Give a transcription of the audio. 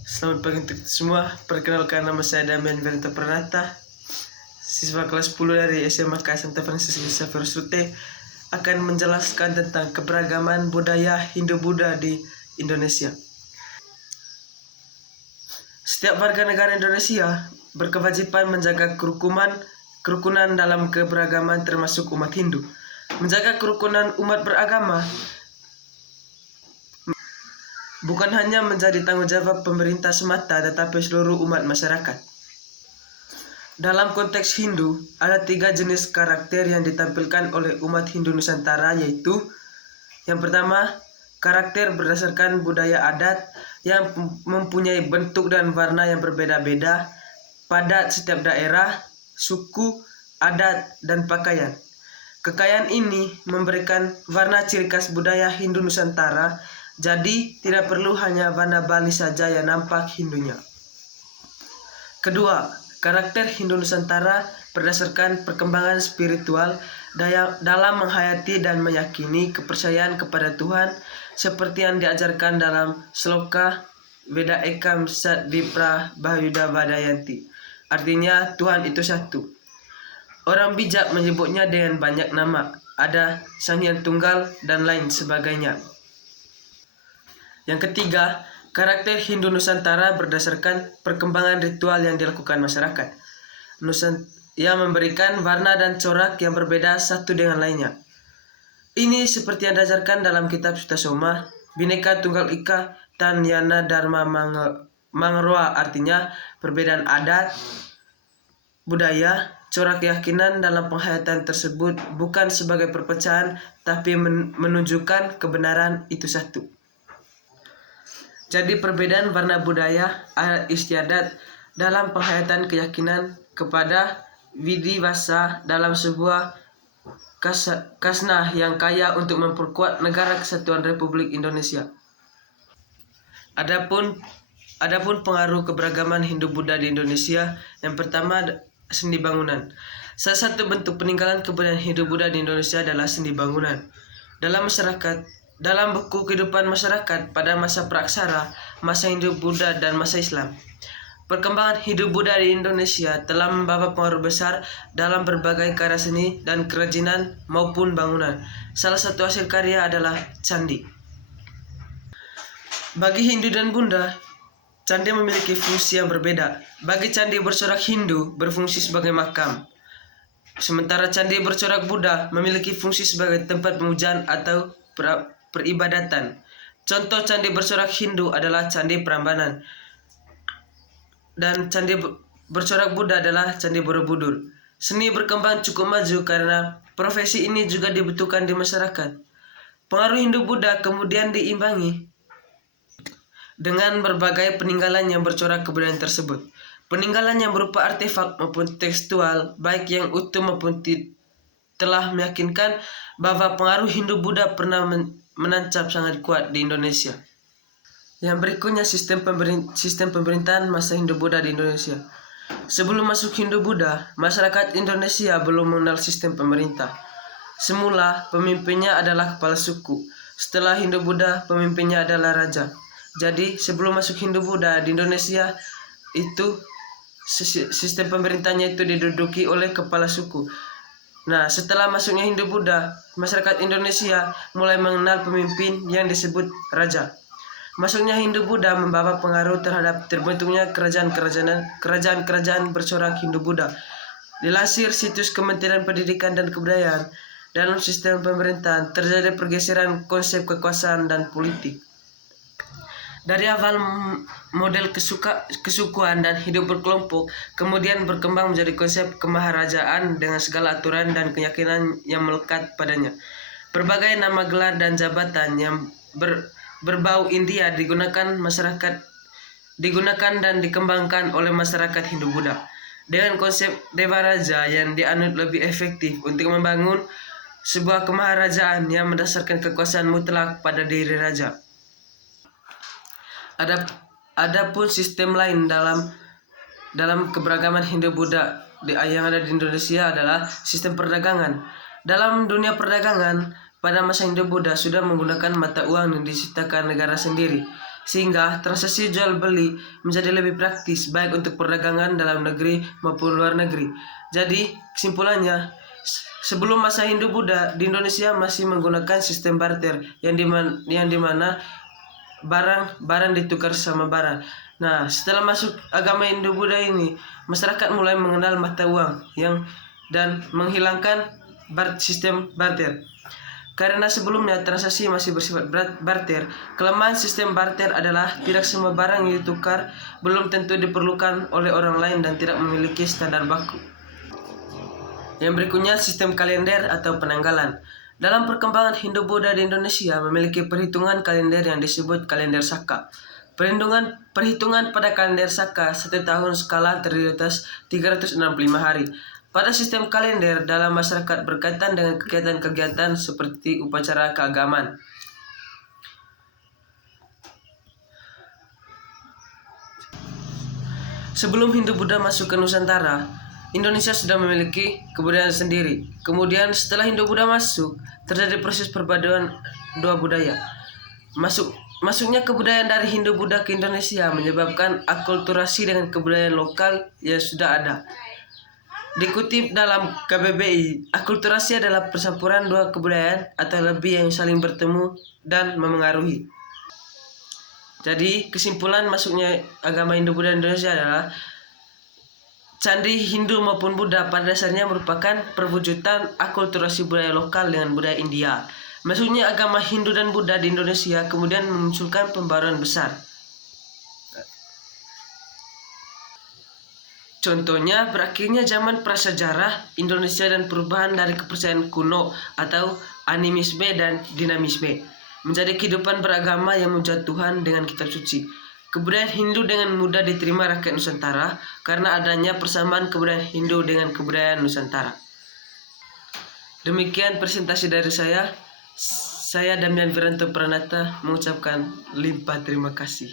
Selamat pagi untuk semua. Perkenalkan, nama saya Damian Bento Pranata, siswa kelas 10 dari SMA Santa Francisco Xavier Sute, akan menjelaskan tentang keberagaman budaya Hindu-Buddha di Indonesia. Setiap warga negara Indonesia berkewajiban menjaga kerukunan dalam keberagaman, termasuk umat Hindu. Menjaga kerukunan umat beragama bukan hanya menjadi tanggung jawab pemerintah semata, tetapi seluruh umat masyarakat. Dalam konteks Hindu, ada 3 jenis karakter yang ditampilkan oleh umat Hindu Nusantara, yaitu yang pertama, karakter berdasarkan budaya adat yang mempunyai bentuk dan warna yang berbeda-beda pada setiap daerah, suku, adat, dan pakaian. Kekayaan ini memberikan warna ciri khas budaya Hindu Nusantara. Jadi, tidak perlu hanya warna Bali saja yang nampak Hindunya. Kedua, karakter Hindu Nusantara berdasarkan perkembangan spiritual dalam menghayati dan meyakini kepercayaan kepada Tuhan, seperti yang diajarkan dalam Sloka Veda Ekam Sat Vipra Bahyuda Vadayanti. Artinya, Tuhan itu satu. Orang bijak menyebutnya dengan banyak nama, ada Sang Hyang Tunggal, dan lain sebagainya. Yang ketiga, karakter Hindu Nusantara berdasarkan perkembangan ritual yang dilakukan masyarakat. Yang memberikan warna dan corak yang berbeda satu dengan lainnya. Ini seperti yang diajarkan dalam kitab Sutasoma, Bhinneka Tunggal Ika Tan Yana Dharma Mangroa, artinya perbedaan adat, budaya, corak keyakinan dalam penghayatan tersebut bukan sebagai perpecahan, tapi menunjukkan kebenaran itu satu. Jadi perbedaan warna budaya, adat istiadat dalam penghayatan keyakinan kepada widiwasa dalam sebuah kasnah yang kaya untuk memperkuat negara kesatuan Republik Indonesia. Adapun pengaruh keberagaman Hindu-Buddha di Indonesia, yang pertama, seni bangunan. Salah satu bentuk peninggalan kebudayaan Hindu-Buddha di Indonesia adalah seni bangunan. Dalam buku kehidupan masyarakat pada masa praksara, masa Hindu-Buddha, dan masa Islam, perkembangan Hindu-Buddha di Indonesia telah membawa pengaruh besar dalam berbagai karya seni dan kerajinan maupun bangunan. Salah satu hasil karya adalah candi. Bagi Hindu dan Buddha, candi memiliki fungsi yang berbeda. Bagi candi bercorak Hindu berfungsi sebagai makam, sementara candi bercorak Buddha memiliki fungsi sebagai tempat pemujaan atau peribadatan. Contoh candi bercorak Hindu adalah Candi Prambanan, dan candi bercorak Buddha adalah Candi Borobudur. Seni berkembang cukup maju karena profesi ini juga dibutuhkan di masyarakat. Pengaruh Hindu-Buddha kemudian diimbangi dengan berbagai peninggalan yang bercorak kebudayaan tersebut. Peninggalan yang berupa artefak maupun tekstual, baik yang utuh maupun telah meyakinkan bahwa pengaruh Hindu-Buddha pernah menancap sangat kuat di Indonesia. Yang berikutnya, sistem pemerintahan masa Hindu-Buddha di Indonesia. Sebelum masuk Hindu-Buddha, masyarakat Indonesia belum mengenal sistem pemerintah. Semula, pemimpinnya adalah kepala suku. Setelah Hindu-Buddha, pemimpinnya adalah raja. Jadi, sebelum masuk Hindu-Buddha di Indonesia, itu sistem pemerintahnya itu diduduki oleh kepala suku. Nah, setelah masuknya Hindu-Buddha, masyarakat Indonesia mulai mengenal pemimpin yang disebut raja. Masuknya Hindu-Buddha membawa pengaruh terhadap terbentuknya kerajaan bercorak Hindu-Buddha. Dilansir situs Kementerian Pendidikan dan Kebudayaan, dalam sistem pemerintahan terjadi pergeseran konsep kekuasaan dan politik. Dari awal model kesukuan dan hidup berkelompok, kemudian berkembang menjadi konsep kemaharajaan dengan segala aturan dan keyakinan yang melekat padanya. Berbagai nama gelar dan jabatan yang berbau India digunakan dan dikembangkan oleh masyarakat Hindu-Buddha dengan konsep Dewa Raja yang dianut lebih efektif untuk membangun sebuah kemaharajaan yang mendasarkan kekuasaan mutlak pada diri raja. Adapun sistem lain dalam keberagaman Hindu-Buddha yang ada di Indonesia adalah sistem perdagangan. Dalam dunia perdagangan, pada masa Hindu-Buddha sudah menggunakan mata uang yang diciptakan negara sendiri. sehingga transaksi jual beli menjadi lebih praktis baik untuk perdagangan dalam negeri maupun luar negeri. Jadi kesimpulannya, sebelum masa Hindu-Buddha di Indonesia masih menggunakan sistem barter yang dimana barang ditukar sama barang. Nah, setelah masuk agama Hindu-Buddha ini, masyarakat mulai mengenal mata uang dan menghilangkan sistem barter. Karena sebelumnya transaksi masih bersifat barter, kelemahan sistem barter adalah tidak semua barang yang ditukar belum tentu diperlukan oleh orang lain dan tidak memiliki standar baku. Yang berikutnya, sistem kalender atau penanggalan. Dalam perkembangan Hindu-Buddha di Indonesia memiliki perhitungan kalender yang disebut kalender Saka. Perhitungan pada kalender Saka satu tahun skala terdiri atas 365 hari. Pada sistem kalender dalam masyarakat berkaitan dengan kegiatan-kegiatan seperti upacara keagamaan. Sebelum Hindu-Buddha masuk ke Nusantara, Indonesia sudah memiliki kebudayaan sendiri. Kemudian setelah Hindu-Buddha masuk, terjadi proses perpaduan dua budaya. Masuknya kebudayaan dari Hindu-Buddha ke Indonesia menyebabkan akulturasi dengan kebudayaan lokal yang sudah ada. Dikutip dalam KBBI, akulturasi adalah percampuran dua kebudayaan atau lebih yang saling bertemu dan memengaruhi. Jadi kesimpulan masuknya agama Hindu-Buddha Indonesia adalah candi Hindu maupun Buddha pada dasarnya merupakan perwujudan akulturasi budaya lokal dengan budaya India. Masuknya agama Hindu dan Buddha di Indonesia kemudian memunculkan pembaruan besar. Contohnya, berakhirnya zaman prasejarah Indonesia dan perubahan dari kepercayaan kuno atau animisme dan dinamisme menjadi kehidupan beragama yang memuja Tuhan dengan kitab suci. Kebudayaan Hindu dengan mudah diterima rakyat Nusantara karena adanya persamaan kebudayaan Hindu dengan kebudayaan Nusantara. Demikian presentasi dari saya. Saya Damian Wiranto Pranata mengucapkan limpah terima kasih.